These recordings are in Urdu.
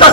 10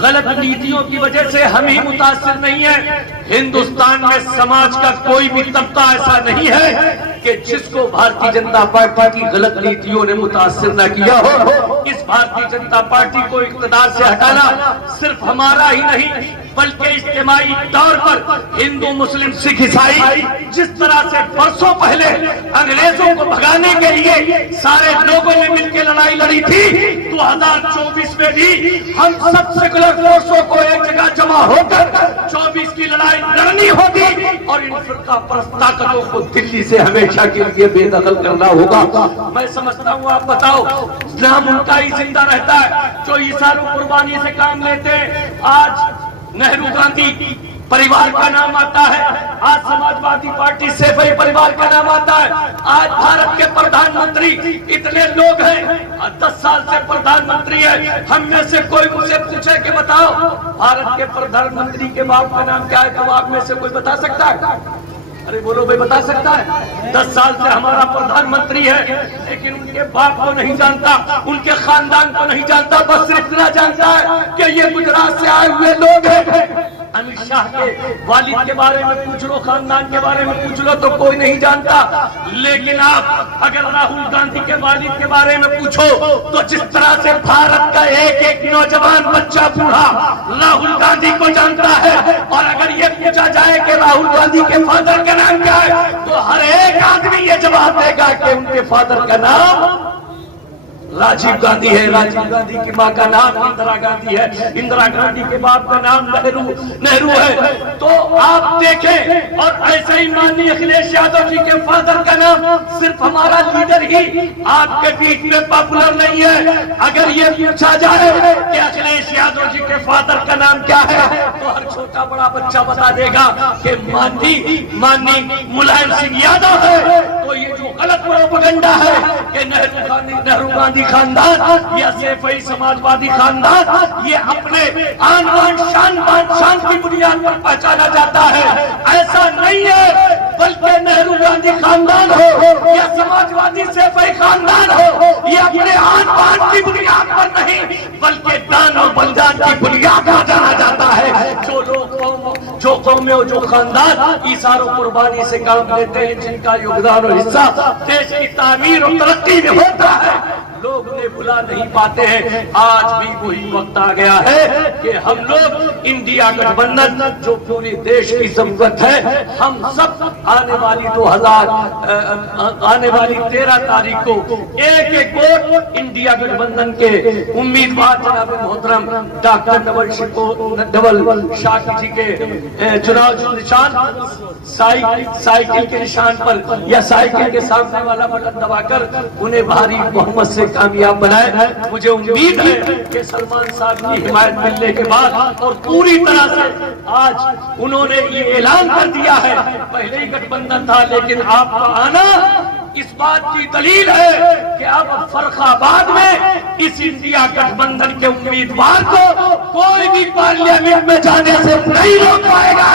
غلط نیتیوں کی وجہ سے ہم ہی متاثر نہیں ہیں، ہندوستان میں سماج کا کوئی بھی طبقہ ایسا نہیں ہے کہ جس کو بھارتی جنتا پارٹی کی غلط نیتیوں نے متاثر نہ کیا ہو۔ اس بھارتی جنتا پارٹی کو اقتدار سے ہٹانا صرف ہمارا ہی نہیں بلکہ اجتماعی طور پر ہندو، مسلم، سکھ، عیسائی جس طرح سے برسوں پہلے انگریزوں کو بھگانے کے لیے سارے لوگوں نے مل کے لڑائی لڑی تھی، 2024 میں بھی ہم سب سیکولر فورسوں کو ایک جگہ جمع ہو کر 24 کی لڑائی لڑنی ہوگی اور ان فرقہ پرست طاقتوں کو دلی سے ہمیشہ کے لیے بے دخل کرنا ہوگا۔ میں سمجھتا ہوں آپ بتاؤ، نام ان کا ہی زندہ رہتا ہے جو ایثار و قربانی سے کام لیتے ہیں۔ آج نہرو گاندھی پریوار کا نام آتا ہے، آج سماجوادی پارٹی سیفئی پریوار کا نام آتا ہے، آج بھارت کے پردھان منتری اتنے لوگ ہیں، 10 سال سے پردھان منتری ہے۔ ہم میں سے کوئی مجھے پوچھے کہ بتاؤ بھارت کے پردھان منتری کے باپ کا نام کیا ہے، تو آپ میں سے کوئی بتا سکتا ہے؟ ارے بولو بھائی، بتا سکتا ہے؟ 10 سال سے ہمارا پردھان منتری ہے لیکن ان کے باپ کو نہیں جانتا، ان کے خاندان کو نہیں جانتا، بس صرف اتنا جانتا ہے کہ یہ گجرات سے آئے ہوئے لوگ ہیں۔ امت شاہ کے والد کے بارے میں پوچھ لو، خاندان کے بارے میں پوچھ لو تو کوئی نہیں جانتا، لیکن آپ اگر راہل گاندھی کے والد کے بارے میں پوچھو تو جس طرح سے بھارت کا ایک ایک نوجوان بچہ بوڑھا راہل گاندھی کو جانتا ہے، اور اگر یہ پوچھا جائے کہ راہل گاندھی کے فادر کا نام کیا ہے تو ہر ایک آدمی یہ جواب دے گا کہ ان کے فادر کا نام راجیو گاندھی ہے، راجیو گاندھی کی ماں کا نام اندرا گاندھی ہے، اندرا گاندھی کے باپ کا نام نہرو ہے۔ تو آپ دیکھیں، اور ایسے ہی ماننی اکھلیش یادو جی کے فادر کا نام صرف ہمارا لیڈر ہی آپ کے بیچ میں پاپولر نہیں ہے۔ اگر یہ پوچھا جائے کہ اکھلیش یادو جی کے فادر کا نام کیا ہے تو ہر چھوٹا بڑا بچہ بتا دے گا کہ ماننی ملائم سنگھ یادو ہے۔ تو یہ جو غلط پروپیگنڈا ہے کہ نہرو گاندھی خاندان یا سیفئی سماجوادی خاندان یہ اپنے آن بان شان کی بنیاد پر پہچانا جاتا ہے، ایسا نہیں ہے، بلکہ نہرو گاندھی خاندان ہو یا سماجوادی سیفئی خاندان ہو، یہ اپنے آن بان کی بنیاد پر نہیں بلکہ دان اور بلدان کی بنیاد پر جانا جاتا ہے۔ جو قومیں اور جو خاندان ایثار و قربانی سے کام لیتے ہیں، جن کا یوگدان اور حصہ دیش کی تعمیر اور ترقی میں ہوتا ہے، لوگ انہیں بھلا نہیں پاتے ہیں۔ آج بھی وہی وقت آ گیا ہے کہ ہم لوگ انڈیا گٹھ بندھن جو پورے دیش کی ضرورت ہے، ہم سب آنے والی 13 تاریخ کو ایک ایک ووٹ انڈیا گٹھ بندھن کے امیدوار جناب محترم ڈاکٹر نول شاہ جی کے چناؤ نشان سائیکل کے نشان پر یا سائیکل کے سامنے والا بٹن دبا کر انہیں بھاری بہمت سے کامیاب بنائے۔ مجھے امید ہے کہ سلمان صاحب کی حمایت ملنے کے بعد اور پوری طرح سے آج انہوں نے یہ اعلان کر دیا ہے، پہلے ہی گٹھ بندھن تھا لیکن آپ کا آنا اس بات کی دلیل ہے کہ اب فرخ آباد میں اس انڈیا گٹھ بندھن کے امیدوار کو کوئی بھی پارلیمنٹ میں جانے سے نہیں روک پائے گا۔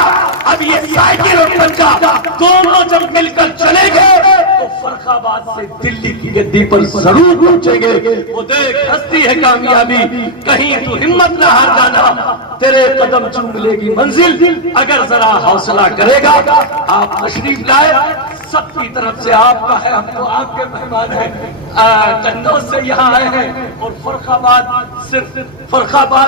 اب یہ سائیکل اور پنجا دونوں جب مل کر چلے گئے تو فرخ آباد سے دلی کی گدی پر ضرور پہنچیں گے۔ وہ دیکھ ہستی ہے کامیابی، کہیں تو ہمت نہ ہار جانا، تیرے قدم چوم لے گی منزل اگر ذرا حوصلہ کرے گا۔ آپ تشریف لائے، سب کی طرف سے آپ کا ہے، ہم تو آپ کے مہمان ہیں، قنوج سے یہاں آئے ہیں، اور فرخ آباد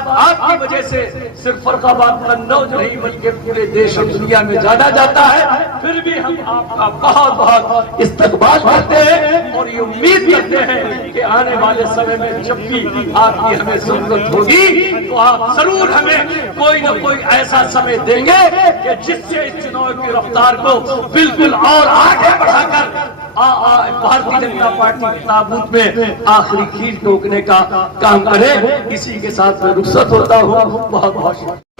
آپ کی وجہ سے صرف فرخ آباد قنوج نہیں بلکہ پورے دیش اور دنیا میں جانا جاتا ہے۔ پھر بھی ہم آپ کا بہت بہت استقبال کرتے ہیں اور یہ امید کرتے ہیں کہ آنے والے سمے میں جب بھی آپ کی ہمیں ضرورت ہوگی تو آپ ضرور ہمیں کوئی نہ کوئی ایسا سمے دیں گے کہ جس سے اس چناؤ کی رفتار کو بالکل اور آگے بڑھا کر بھارتی جنتا پارٹی کی تابوت میں آخری کھیر ٹوکنے کا کام کرے۔ اسی کے ساتھ میں رخصت ہوتا ہوں۔ بہت بہت شکریہ۔